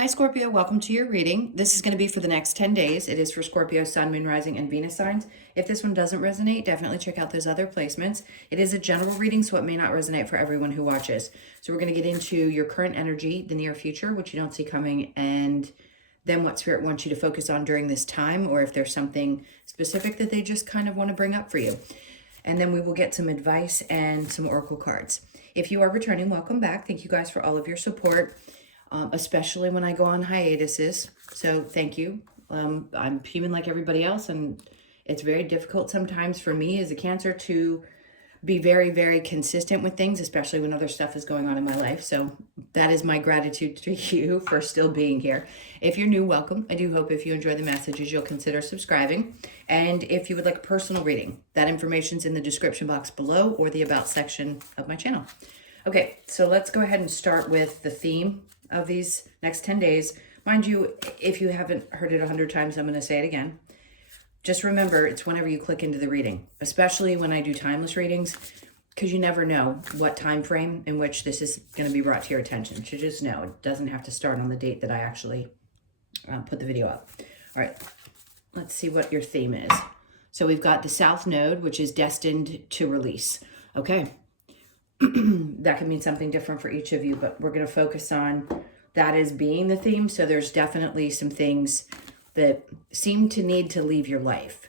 Hi Scorpio, welcome to your reading. This is going to be for the next 10 days. It is for Scorpio, Sun, Moon, Rising, and Venus signs. If this one doesn't resonate, definitely check out those other placements. It is a general reading, so it may not resonate for everyone who watches. So we're going to get into your current energy, the near future, which you don't see coming, and then what Spirit wants you to focus on during this time, or if there's something specific that they just kind of want to bring up for you. And then we will get some advice and some oracle cards. If you are returning, welcome back. Thank you guys for all of your support. Especially when I go on hiatuses. So thank you. I'm human like everybody else, and it's very difficult sometimes for me as a Cancer to be very, very consistent with things, especially when other stuff is going on in my life. So that is my gratitude to you for still being here. If you're new, welcome. I do hope if you enjoy the messages, you'll consider subscribing. And if you would like a personal reading, that information's in the description box below or the About section of my channel. Okay, so let's go ahead and start with the theme of these next 10 days. Mind you, if you haven't heard it 100 times, I'm going to say it again. Just remember, it's whenever you click into the reading, especially when I do timeless readings, because you never know what time frame in which this is going to be brought to your attention. So just know it doesn't have to start on the date that I actually put the video up. All right, let's see what your theme is. So we've got the South Node, which is destined to release. Okay. That can mean something different for each of you, but we're going to focus on that as being the theme. So there's definitely some things that seem to need to leave your life,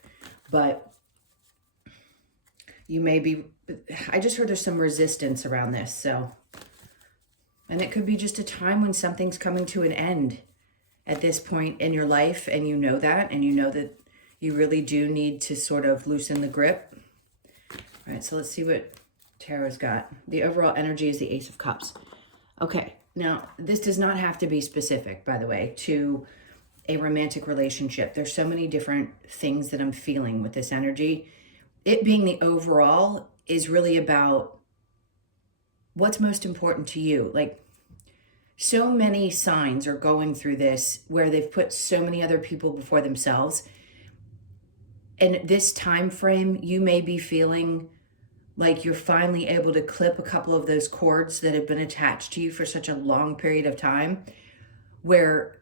but you may be, I just heard there's some resistance around this. So, and it could be just a time when something's coming to an end at this point in your life, and you know that, and you know that you really do need to sort of loosen the grip. All right, so let's see what Tarot's got. The overall energy is the Ace of Cups. Okay, now this does not have to be specific, by the way, to a romantic relationship. There's so many different things that I'm feeling with this energy. It being the overall is really about what's most important to you. Like, so many signs are going through this where they've put so many other people before themselves. And this time frame, you may be feeling like you're finally able to clip a couple of those cords that have been attached to you for such a long period of time, where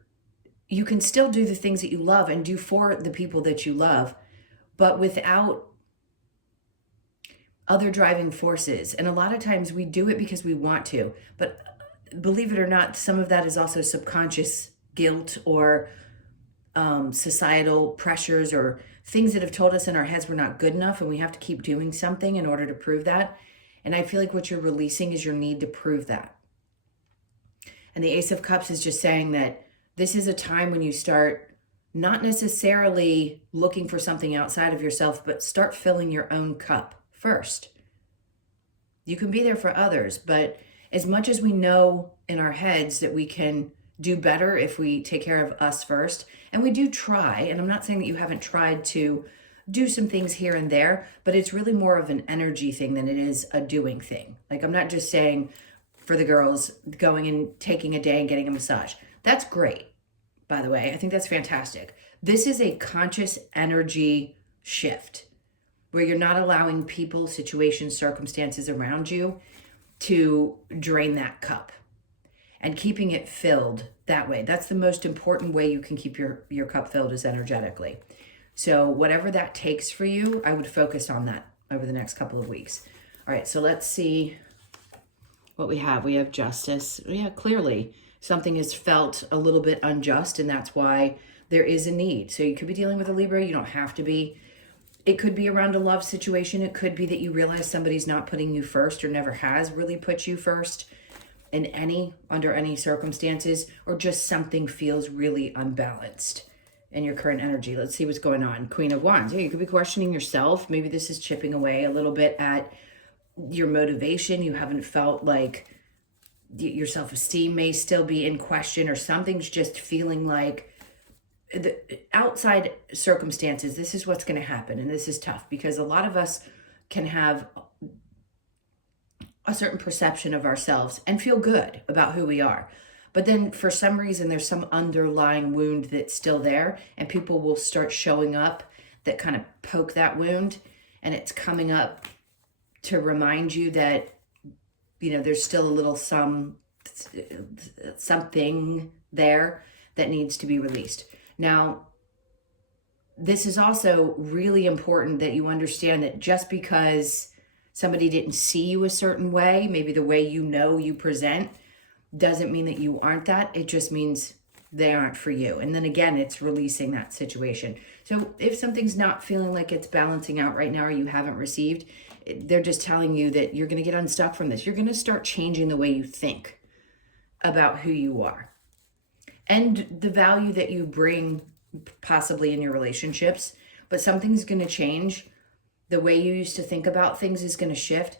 you can still do the things that you love and do for the people that you love, but without other driving forces. And a lot of times we do it because we want to, but believe it or not, some of that is also subconscious guilt or societal pressures or things that have told us in our heads we're not good enough and we have to keep doing something in order to prove that. And I feel like what you're releasing is your need to prove that. And the Ace of Cups is just saying that this is a time when you start not necessarily looking for something outside of yourself, but start filling your own cup first. You can be there for others, but as much as we know in our heads that we can do better if we take care of us first, and we do try, and I'm not saying that you haven't tried to do some things here and there, but it's really more of an energy thing than it is a doing thing. Like, I'm not just saying for the girls going and taking a day and getting a massage. That's great, by the way. I think that's fantastic. This is a conscious energy shift where you're not allowing people, situations, circumstances around you to drain that cup, and keeping it filled that way. That's the most important way you can keep your cup filled, is energetically. So whatever that takes for you, I would focus on that over the next couple of weeks. All right, so let's see what we have. We have justice. Yeah, clearly something is felt a little bit unjust, and that's why there is a need. So you could be dealing with a Libra. You don't have to be. It could be around a love situation. It could be that you realize somebody's not putting you first or never has really put you first under any circumstances, or just something feels really unbalanced in your current energy. Let's see what's going on. Queen of Wands. Yeah, you could be questioning yourself. Maybe this is chipping away a little bit at your motivation. You haven't felt like your self-esteem may still be in question, or something's just feeling like the outside circumstances, this is what's going to happen. And this is tough because a lot of us can have a certain perception of ourselves and feel good about who we are. But then for some reason, there's some underlying wound that's still there, and people will start showing up that kind of poke that wound, and it's coming up to remind you that, you know, there's still a little something there that needs to be released. Now, this is also really important that you understand that just because somebody didn't see you a certain way, maybe the way you present, doesn't mean that you aren't that. It just means they aren't for you. And then again, it's releasing that situation. So if something's not feeling like it's balancing out right now, or you haven't received, they're just telling you that you're going to get unstuck from this. You're going to start changing the way you think about who you are and the value that you bring possibly in your relationships. But something's going to change. The way you used to think about things is going to shift.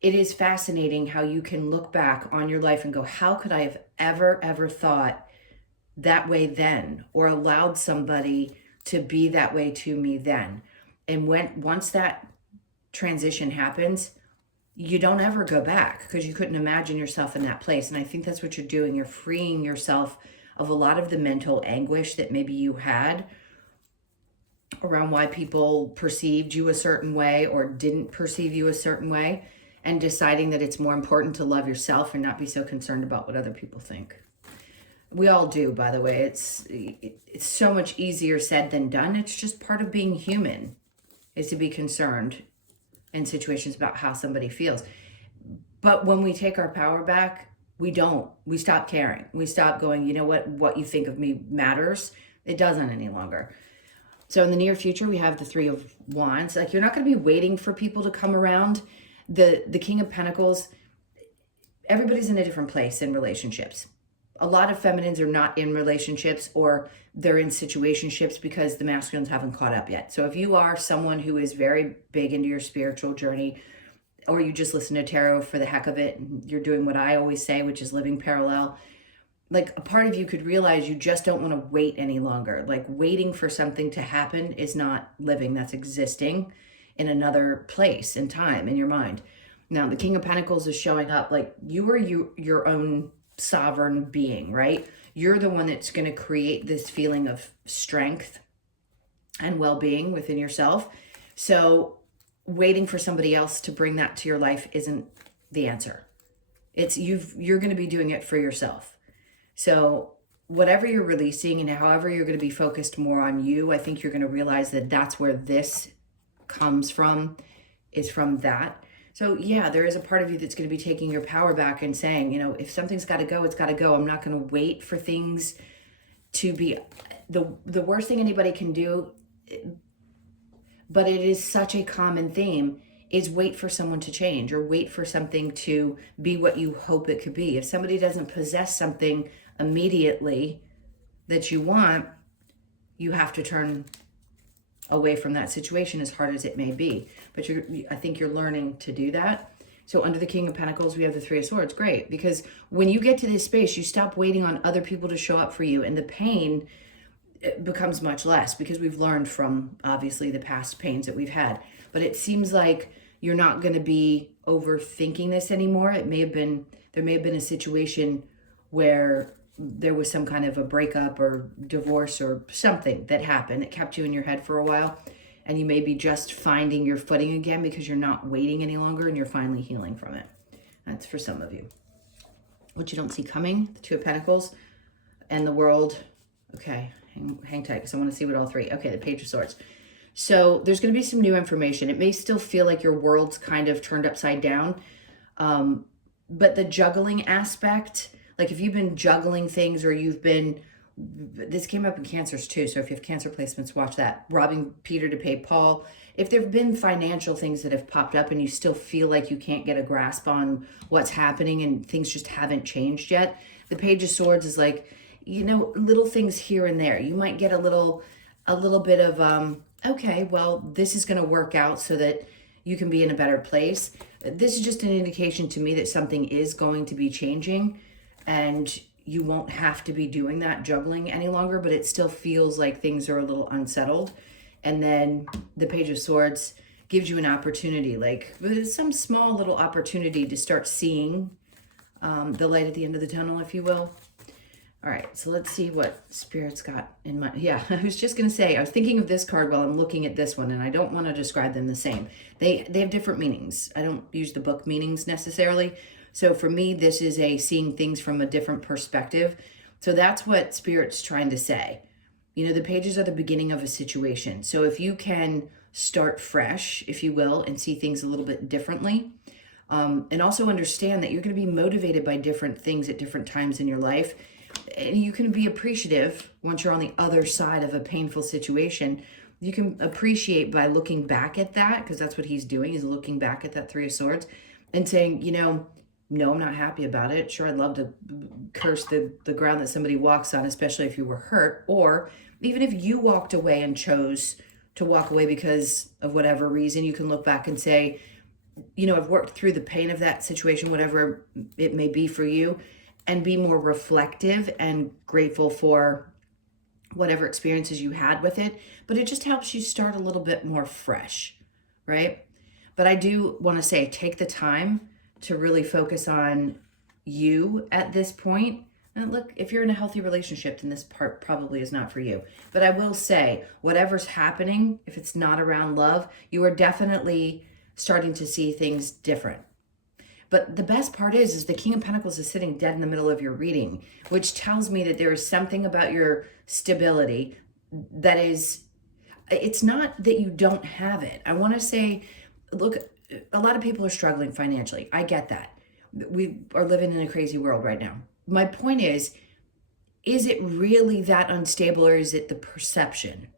It is fascinating how you can look back on your life and go, how could I have ever thought that way then, or allowed somebody to be that way to me then? And once that transition happens, you don't ever go back, because you couldn't imagine yourself in that place. And I think that's what you're doing. You're freeing yourself of a lot of the mental anguish that maybe you had around why people perceived you a certain way or didn't perceive you a certain way, and deciding that it's more important to love yourself and not be so concerned about what other people think. We all do, by the way. It's so much easier said than done. It's just part of being human, is to be concerned in situations about how somebody feels. But when we take our power back, we don't. We stop caring. We stop going, you know what you think of me matters. It doesn't any longer. So in the near future, we have the Three of Wands. Like, you're not going to be waiting for people to come around. The King of Pentacles, everybody's in a different place in relationships. A lot of feminines are not in relationships, or they're in situationships because the masculines haven't caught up yet. So if you are someone who is very big into your spiritual journey, or you just listen to tarot for the heck of it, and you're doing what I always say, which is living parallel, like, a part of you could realize you just don't want to wait any longer. Like, waiting for something to happen is not living. That's existing in another place and time in your mind. Now, the King of Pentacles is showing up like you are your own sovereign being, right? You're the one that's going to create this feeling of strength and well-being within yourself. So waiting for somebody else to bring that to your life isn't the answer. You're going to be doing it for yourself. So whatever you're releasing and however you're going to be focused more on you, I think you're going to realize that that's where this comes from, is from that. So yeah, there is a part of you that's going to be taking your power back and saying, if something's got to go, it's got to go. I'm not going to wait for things to be the worst thing anybody can do. But it is such a common theme, is wait for someone to change, or wait for something to be what you hope it could be. If somebody doesn't possess something immediately that you want, you have to turn away from that situation, as hard as it may be. But I think you're learning to do that. So under the King of Pentacles, we have the Three of Swords. Great, because when you get to this space, you stop waiting on other people to show up for you, and the pain becomes much less, because we've learned from, obviously, the past pains that we've had. But it seems like you're not going to be overthinking this anymore. There may have been a situation where there was some kind of a breakup or divorce or something that happened that kept you in your head for a while, and you may be just finding your footing again because you're not waiting any longer and you're finally healing from it. That's for some of you. What you don't see coming, the Two of Pentacles and the World. Okay, hang tight, because I want to see what all three. Okay, the Page of Swords. So there's going to be some new information. It may still feel like your world's kind of turned upside down, but the juggling aspect, like if you've been juggling things, or this came up in Cancers too, so if you have Cancer placements, watch that. Robbing Peter to pay Paul. If there have been financial things that have popped up and you still feel like you can't get a grasp on what's happening and things just haven't changed yet, the Page of Swords is like, little things here and there. You might get a little bit of, okay, well, this is going to work out so that you can be in a better place. This is just an indication to me that something is going to be changing, and you won't have to be doing that juggling any longer, but it still feels like things are a little unsettled. And then the Page of Swords gives you an opportunity, like some small little opportunity to start seeing the light at the end of the tunnel, if you will. All right, so let's see what Spirit's got in mind. Yeah, I was just going to say, I was thinking of this card while I'm looking at this one, and I don't want to describe them the same. They have different meanings. I don't use the book meanings necessarily. So for me, this is a seeing things from a different perspective. So that's what Spirit's trying to say. You know, the pages are the beginning of a situation. So if you can start fresh, if you will, and see things a little bit differently, and also understand that you're going to be motivated by different things at different times in your life. And you can be appreciative once you're on the other side of a painful situation. You can appreciate by looking back at that, because that's what he's doing, is looking back at that Three of Swords and saying, you know, no, I'm not happy about it. Sure, I'd love to curse the ground that somebody walks on, especially if you were hurt. Or even if you walked away and chose to walk away because of whatever reason, you can look back and say, you know, I've worked through the pain of that situation, whatever it may be for you, and be more reflective and grateful for whatever experiences you had with it. But it just helps you start a little bit more fresh, right? But I do want to say, take the time to really focus on you at this point. And look, if you're in a healthy relationship, then this part probably is not for you. But I will say, whatever's happening, if it's not around love, you are definitely starting to see things different. But the best part is the King of Pentacles is sitting dead in the middle of your reading, which tells me that there is something about your stability that is, it's not that you don't have it. I want to say, look, a lot of people are struggling financially. I get that. We are living in a crazy world right now. My point is it really that unstable, or is it the perception?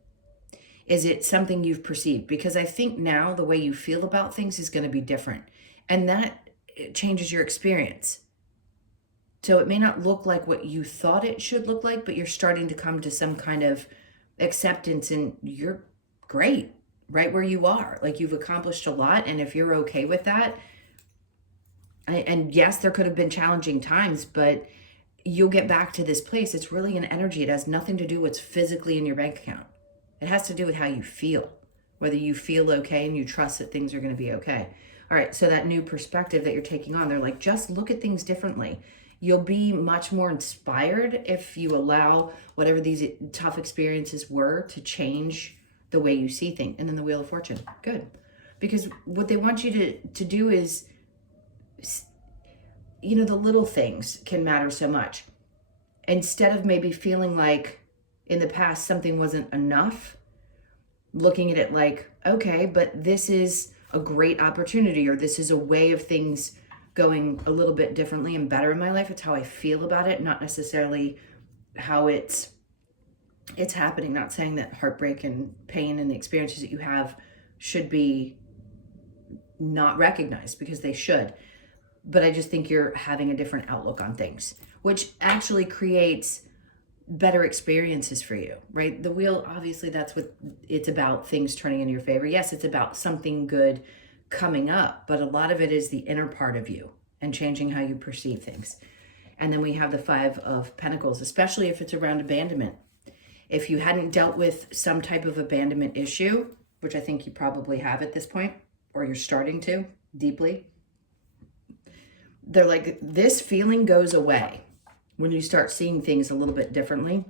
Is it something you've perceived? Because I think now the way you feel about things is going to be different. And that changes your experience. So it may not look like what you thought it should look like, but you're starting to come to some kind of acceptance, and you're great right where you are. Like, you've accomplished a lot. And if you're okay with that, and yes, there could have been challenging times, but you'll get back to this place. It's really an energy. It has nothing to do with what's physically in your bank account. It has to do with how you feel, whether you feel okay and you trust that things are going to be okay. All right, so that new perspective that you're taking on, they're like, just look at things differently. You'll be much more inspired if you allow whatever these tough experiences were to change the way you see things. And then the Wheel of Fortune, good. Because what they want you to do is, you know, the little things can matter so much. Instead of maybe feeling like in the past something wasn't enough, looking at it like, okay, but this is a great opportunity, or this is a way of things going a little bit differently and better in my life. It's how I feel about it, not necessarily how it's happening. Not saying that heartbreak and pain and the experiences that you have should be not recognized, because they should. But I just think you're having a different outlook on things, which actually creates better experiences for you, right? The wheel, obviously, that's what it's about, things turning in your favor. Yes, it's about something good coming up, but a lot of it is the inner part of you and changing how you perceive things. And then we have the Five of Pentacles, especially if it's around abandonment. If you hadn't dealt with some type of abandonment issue, which I think you probably have at this point, or you're starting to deeply, they're like, this feeling goes away when you start seeing things a little bit differently,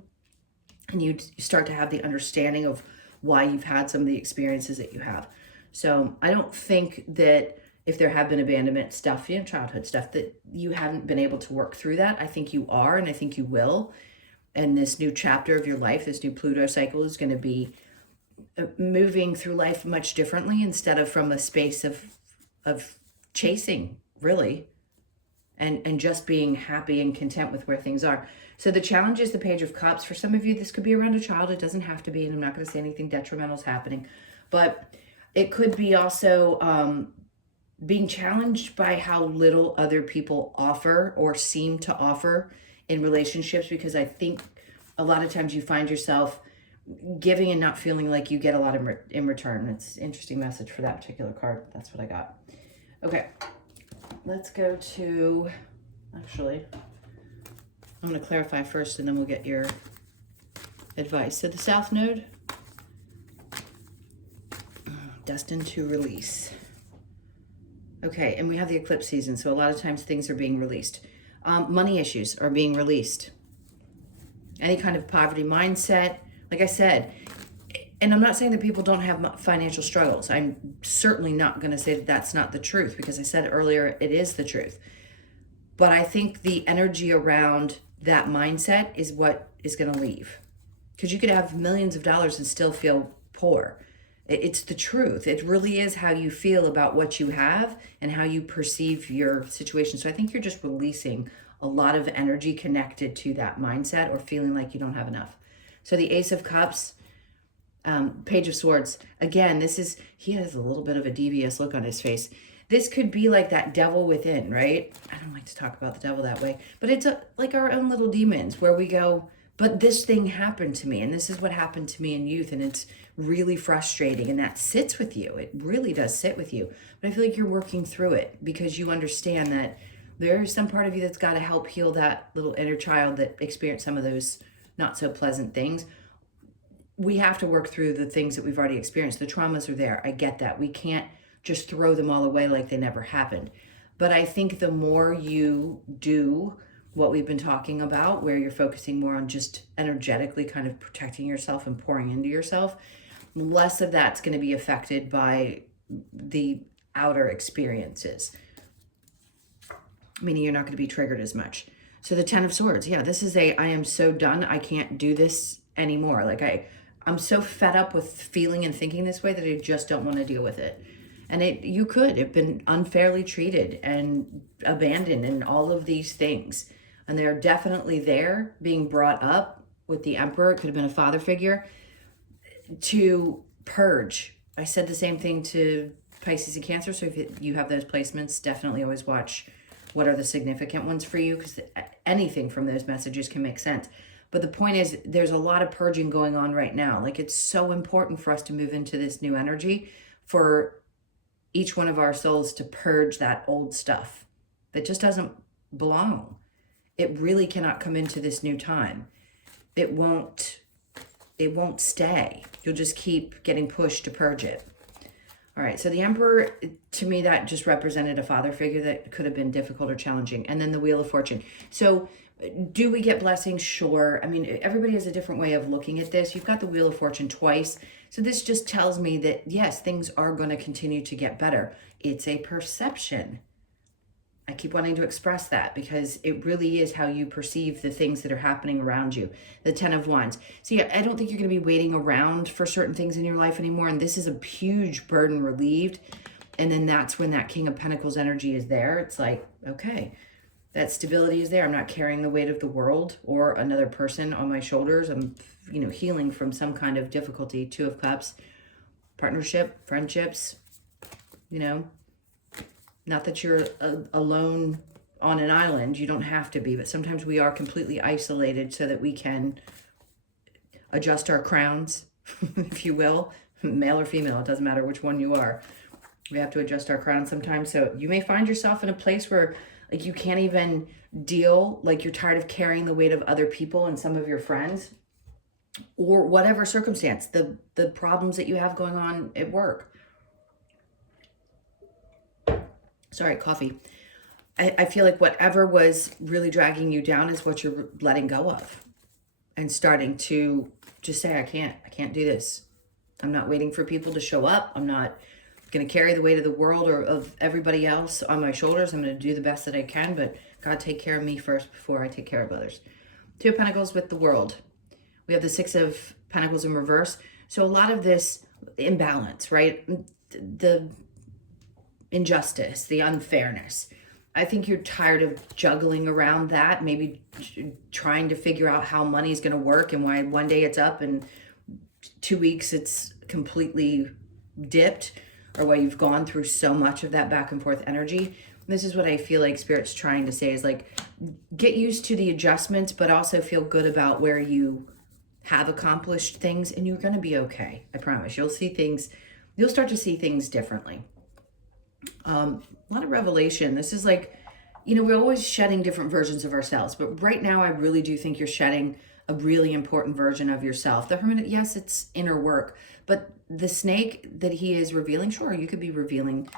and you start to have the understanding of why you've had some of the experiences that you have. So I don't think that if there have been abandonment stuff, you know, childhood stuff, that you haven't been able to work through that. I think you are, and I think you will. And this new chapter of your life, this new Pluto cycle, is going to be moving through life much differently, instead of from a space of chasing, really, and just being happy and content with where things are. So the challenge is the Page of Cups. For some of you, this could be around a child. It doesn't have to be, and I'm not going to say anything detrimental is happening. But it could be also being challenged by how little other people offer or seem to offer in relationships, because I think a lot of times you find yourself giving and not feeling like you get a lot in return. It's an interesting message for that particular card. That's what I got. Okay. Let's go to, actually, I'm going to clarify first, and then we'll get your advice. So the South Node, destined to release. Okay, and we have the eclipse season, so a lot of times things are being released. Money issues are being released. Any kind of poverty mindset, like I said, and I'm not saying that people don't have financial struggles. I'm certainly not going to say that that's not the truth, because I said earlier, it is the truth. But I think the energy around that mindset is what is going to leave. Because you could have millions of dollars and still feel poor. It's the truth. It really is how you feel about what you have and how you perceive your situation. So I think you're just releasing a lot of energy connected to that mindset or feeling like you don't have enough. So the Ace of Cups, Page of Swords. Again, he has a little bit of a devious look on his face. This could be like that devil within, right? I don't like to talk about the devil that way, but it's like our own little demons where we go, but this thing happened to me, and this is what happened to me in youth, and it's really frustrating, and that sits with you. It really does sit with you. But I feel like you're working through it because you understand that there's some part of you that's got to help heal that little inner child that experienced some of those not so pleasant things. We have to work through the things that we've already experienced. The traumas are there. I get that. We can't just throw them all away like they never happened. But I think the more you do what we've been talking about, where you're focusing more on just energetically kind of protecting yourself and pouring into yourself, less of that's going to be affected by the outer experiences. Meaning you're not going to be triggered as much. So the Ten of Swords, yeah, this is I am so done. I can't do this anymore. Like I'm so fed up with feeling and thinking this way that I just don't want to deal with it. And you could have been unfairly treated and abandoned and all of these things. And they're definitely there being brought up with the Emperor. It could have been a father figure to purge. I said the same thing to Pisces and Cancer. So if you have those placements, definitely always watch what are the significant ones for you, because anything from those messages can make sense. But the point is, there's a lot of purging going on right now. Like, it's so important for us to move into this new energy, for each one of our souls to purge that old stuff that just doesn't belong. It really cannot come into this new time. It won't stay. You'll just keep getting pushed to purge it. All right, so the Emperor, to me, that just represented a father figure that could have been difficult or challenging. And then the Wheel of Fortune. So do we get blessings? Sure. I mean, everybody has a different way of looking at this. You've got the Wheel of Fortune twice. So this just tells me that, yes, things are going to continue to get better. It's a perception. I keep wanting to express that because it really is how you perceive the things that are happening around you. The Ten of Wands. So yeah, I don't think you're going to be waiting around for certain things in your life anymore. And this is a huge burden relieved. And then that's when that King of Pentacles energy is there. It's like, okay, that stability is there. I'm not carrying the weight of the world or another person on my shoulders. I'm, healing from some kind of difficulty. Two of Cups, partnership, friendships, not that you're alone on an island. You don't have to be, but sometimes we are completely isolated so that we can adjust our crowns, if you will, male or female. It doesn't matter which one you are. We have to adjust our crowns sometimes. So you may find yourself in a place where like you can't even deal, like you're tired of carrying the weight of other people and some of your friends, or whatever circumstance, the problems that you have going on at work. Sorry, coffee. I feel like whatever was really dragging you down is what you're letting go of and starting to just say, I can't do this. I'm not waiting for people to show up. I'm not going to carry the weight of the world or of everybody else on my shoulders. I'm going to do the best that I can, but God, take care of me first before I take care of others. Two of Pentacles with the World. We have the Six of Pentacles in reverse. So a lot of this imbalance, right? The injustice, the unfairness. I think you're tired of juggling around that, maybe trying to figure out how money is going to work and why one day it's up and 2 weeks it's completely dipped, or why you've gone through so much of that back and forth energy. This is what I feel like Spirit's trying to say is like, get used to the adjustments, but also feel good about where you have accomplished things, and you're going to be okay. I promise. You'll start to see things differently. A lot of revelation. This is like, we're always shedding different versions of ourselves, but right now I really do think you're shedding a really important version of yourself. The Hermit, yes, it's inner work, but the snake that he is revealing, sure, you could be revealing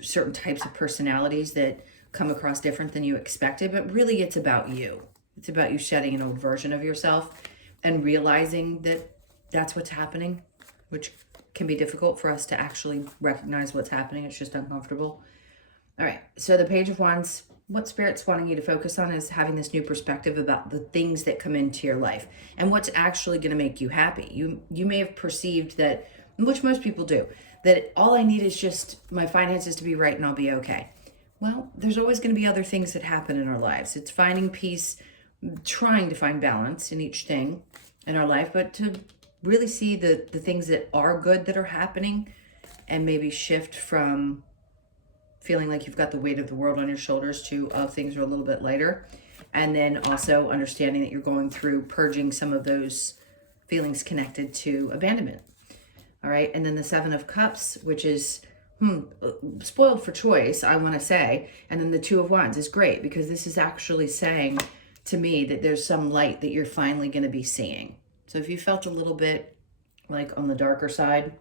certain types of personalities that come across different than you expected, but really it's about you. It's about you shedding an old version of yourself and realizing that that's what's happening, which can be difficult for us to actually recognize what's happening. It's just uncomfortable. All right, so the Page of Wands, what Spirit's wanting you to focus on is having this new perspective about the things that come into your life and what's actually going to make you happy. You may have perceived that, which most people do, that all I need is just my finances to be right and I'll be okay. Well, there's always going to be other things that happen in our lives. It's finding peace, trying to find balance in each thing in our life, but to really see the things that are good that are happening and maybe shift from feeling like you've got the weight of the world on your shoulders to things are a little bit lighter. And then also understanding that you're going through purging some of those feelings connected to abandonment. All right. And then the Seven of Cups, which is spoiled for choice, I want to say. And then the Two of Wands is great because this is actually saying to me that there's some light that you're finally going to be seeing. So if you felt a little bit like on the darker side,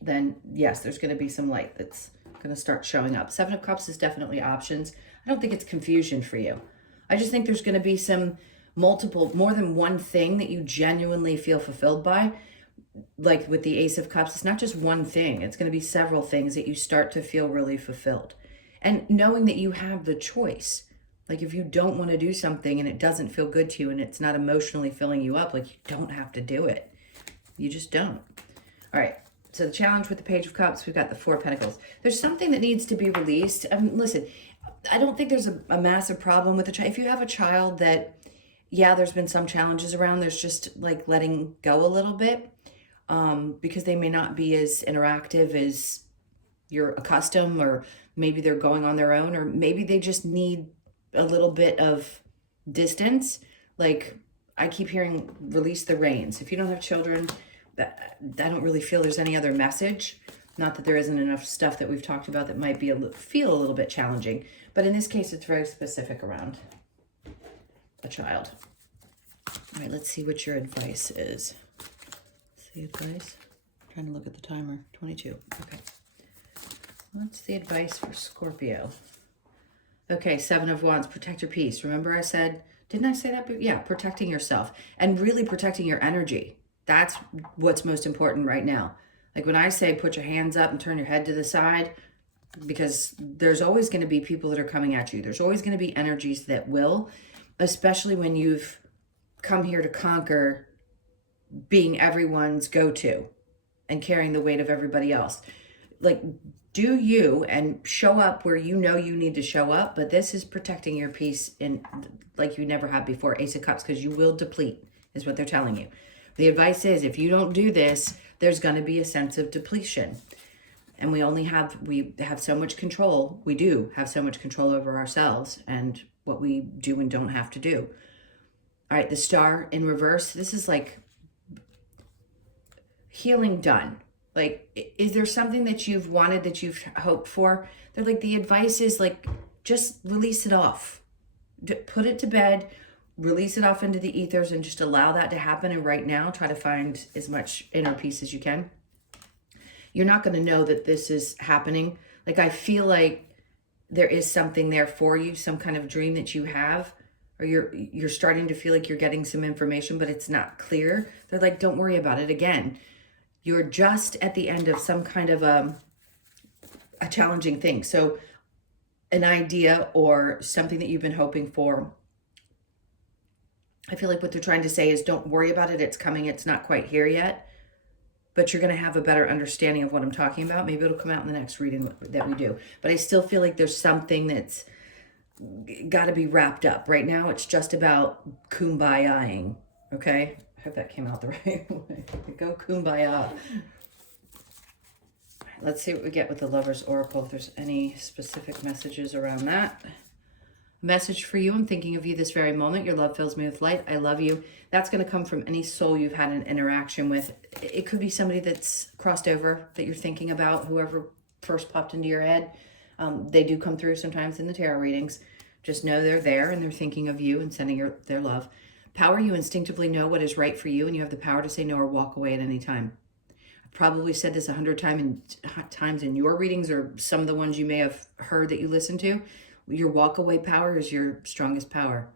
then yes, there's going to be some light that's going to start showing up. Seven of Cups is definitely options. I don't think it's confusion for you. I just think there's going to be some more than one thing that you genuinely feel fulfilled by. Like with the Ace of Cups, it's not just one thing. It's going to be several things that you start to feel really fulfilled. And knowing that you have the choice. Like if you don't want to do something and it doesn't feel good to you and it's not emotionally filling you up, like you don't have to do it. You just don't. All right. So the challenge with the Page of Cups, we've got the Four of Pentacles. There's something that needs to be released. I mean, listen, I don't think there's a massive problem with the child. If you have a child that, yeah, there's been some challenges around, there's just like letting go a little bit because they may not be as interactive as you're accustomed, or maybe they're going on their own, or maybe they just need a little bit of distance. Like I keep hearing release the reins. If you don't have children, I don't really feel there's any other message. Not that there isn't enough stuff that we've talked about that might be feel a little bit challenging. But in this case, it's very specific around a child. All right, let's see what your advice is. The advice? I'm trying to look at the timer. 22. Okay. What's the advice for Scorpio? Okay, Seven of Wands. Protect your peace. Remember I said, didn't I say that? Yeah, protecting yourself and really protecting your energy. That's what's most important right now. Like when I say put your hands up and turn your head to the side, because there's always going to be people that are coming at you. There's always going to be energies that will, especially when you've come here to conquer being everyone's go-to and carrying the weight of everybody else. Like do you and show up where you know you need to show up, but this is protecting your peace in like you never have before. Ace of Cups, because you will deplete is what they're telling you. The advice is if you don't do this, there's going to be a sense of depletion. And we have so much control. We do have so much control over ourselves and what we do and don't have to do. All right, the Star in reverse. This is like healing done. Like, is there something that you've wanted, that you've hoped for? They're like, the advice is like, just release it off. Put it to bed. Release it off into the ethers and just allow that to happen. And right now, try to find as much inner peace as you can. You're not going to know that this is happening. Like, I feel like there is something there for you, some kind of dream that you have, or you're starting to feel like you're getting some information, but it's not clear. They're like, don't worry about it again. You're just at the end of some kind of a challenging thing. So an idea or something that you've been hoping for, I feel like what they're trying to say is don't worry about it. It's coming. It's not quite here yet, but you're going to have a better understanding of what I'm talking about. Maybe it'll come out in the next reading that we do. But I still feel like there's something that's got to be wrapped up. Right now, it's just about kumbaya-ing, okay? I hope that came out the right way. Go kumbaya. Let's see what we get with the Lover's Oracle, if there's any specific messages around that. Message for you. I'm thinking of you this very moment. Your love fills me with light. I love you. That's going to come from any soul you've had an interaction with. It could be somebody that's crossed over that you're thinking about, whoever first popped into your head. They do come through sometimes in the tarot readings. Just know they're there and they're thinking of you and sending their love. Power, you instinctively know what is right for you and you have the power to say no or walk away at any time. I've probably said this 100 times in your readings or some of the ones you may have heard that you listen to. Your walk away power is your strongest power.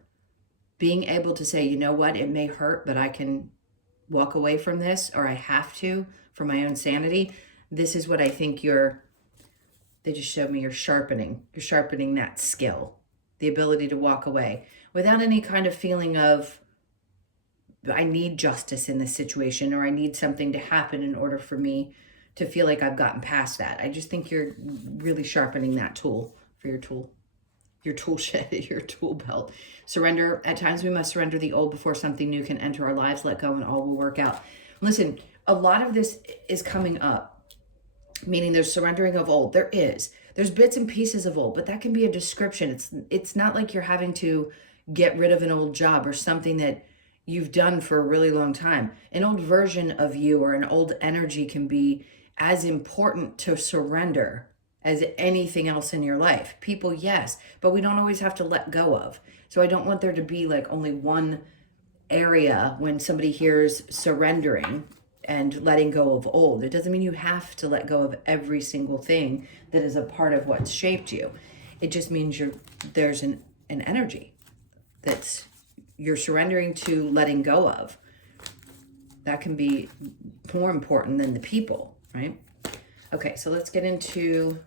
Being able to say, you know what, it may hurt, but I can walk away from this, or I have to for my own sanity. This is what I think they just showed me you're sharpening. You're sharpening that skill. the ability to walk away without any kind of feeling of, I need justice in this situation, or I need something to happen in order for me to feel like I've gotten past that. I just think you're really sharpening that tool for your tool shed, your tool belt. Surrender. At times we must surrender the old before something new can enter our lives. Let go and all will work out. Listen, a lot of this is coming up, meaning there's surrendering of old. There's bits and pieces of old, but that can be a description. It's not like you're having to get rid of an old job or something that you've done for a really long time. An old version of you or an old energy can be as important to surrender as anything else in your life. People, yes, but we don't always have to let go of. So I don't want there to be like only one area when somebody hears surrendering and letting go of old. It doesn't mean you have to let go of every single thing that is a part of what's shaped you. It just means there's an energy that's you're surrendering to letting go of. That can be more important than the people, right? Okay, so let's get into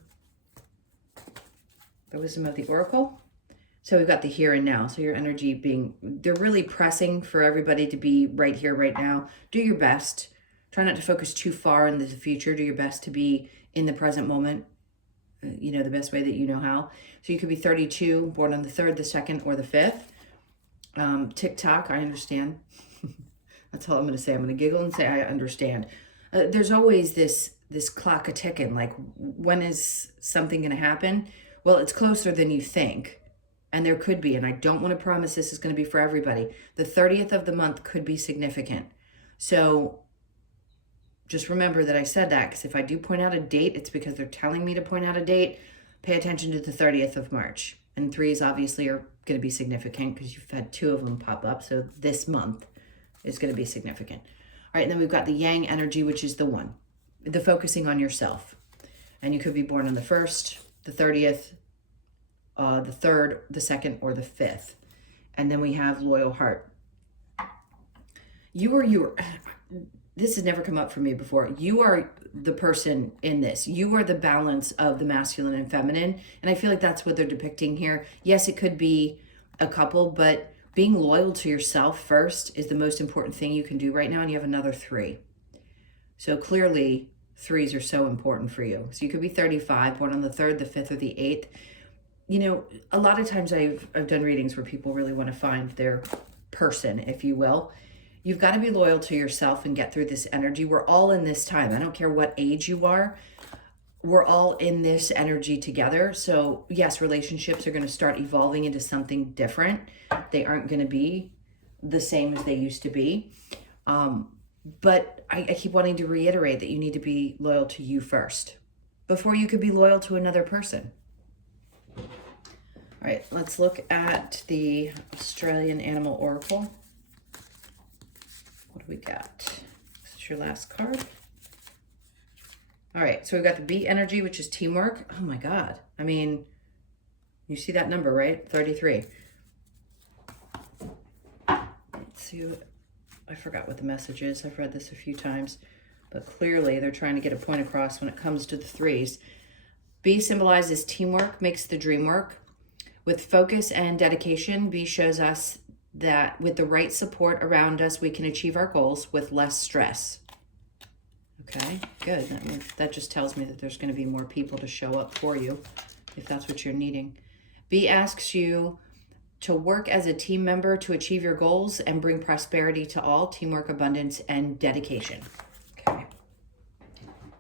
the wisdom of the oracle. So we've got the here and now. So your energy they're really pressing for everybody to be right here, right now. Do your best. Try not to focus too far in the future. Do your best to be in the present moment, the best way that you know how. So you could be 32, born on the 3rd, the 2nd, or the 5th. TikTok, I understand. That's all I'm going to say. I'm going to giggle and say I understand. There's always this clock a-ticking, like when is something going to happen? Well, it's closer than you think. And there could be, and I don't want to promise this is going to be for everybody. The 30th of the month could be significant. So just remember that I said that, because if I do point out a date, it's because they're telling me to point out a date. Pay attention to the 30th of March. And 3s obviously are going to be significant because you've had 2 of them pop up. So this month is going to be significant. All right, and then we've got the yang energy, which is the 1, the focusing on yourself. And you could be born on the 1st, the 30th, the 3rd, the 2nd, or the 5th. And then we have loyal heart. This has never come up for me before. You are the person in this. You are the balance of the masculine and feminine. And I feel like that's what they're depicting here. Yes, it could be a couple, but being loyal to yourself first is the most important thing you can do right now. And you have another 3. So clearly 3s are so important for you. So you could be 35, born on the 3rd, the 5th, or the 8th. A lot of times I've done readings where people really want to find their person, if you will. You've got to be loyal to yourself and get through this energy. We're all in this time. I don't care what age you are. We're all in this energy together. So yes, relationships are going to start evolving into something different. They aren't going to be the same as they used to be. But I keep wanting to reiterate that you need to be loyal to you first before you could be loyal to another person. All right, let's look at the Australian Animal Oracle. What do we got? This is your last card. All right, so we've got the B energy, which is teamwork. Oh my God. I mean, you see that number, right? 33. Let's see. I forgot what the message is. I've read this a few times, but clearly they're trying to get a point across when it comes to the 3s. B symbolizes teamwork, makes the dream work. With focus and dedication, B shows us that with the right support around us, we can achieve our goals with less stress. Okay, good. That just tells me that there's going to be more people to show up for you if that's what you're needing. B asks you to work as a team member to achieve your goals and bring prosperity to all, teamwork, abundance, and dedication. Okay.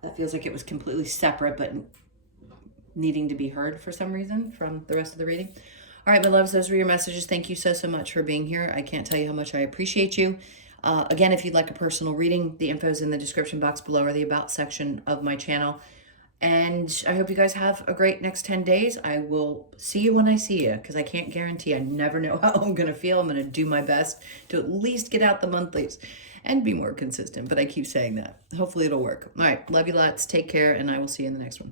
That feels like it was completely separate, but needing to be heard for some reason from the rest of the reading. All right, my loves, those were your messages. Thank you so much for being here. I can't tell you how much I appreciate you. Again, if you'd like a personal reading, the info is in the description box below or the About section of my channel. And I hope you guys have a great next 10 days. I will see you when I see you, because I can't guarantee. I never know how I'm going to feel. I'm going to do my best to at least get out the monthlies and be more consistent. But I keep saying that. Hopefully it'll work. All right, love you lots. Take care, and I will see you in the next one.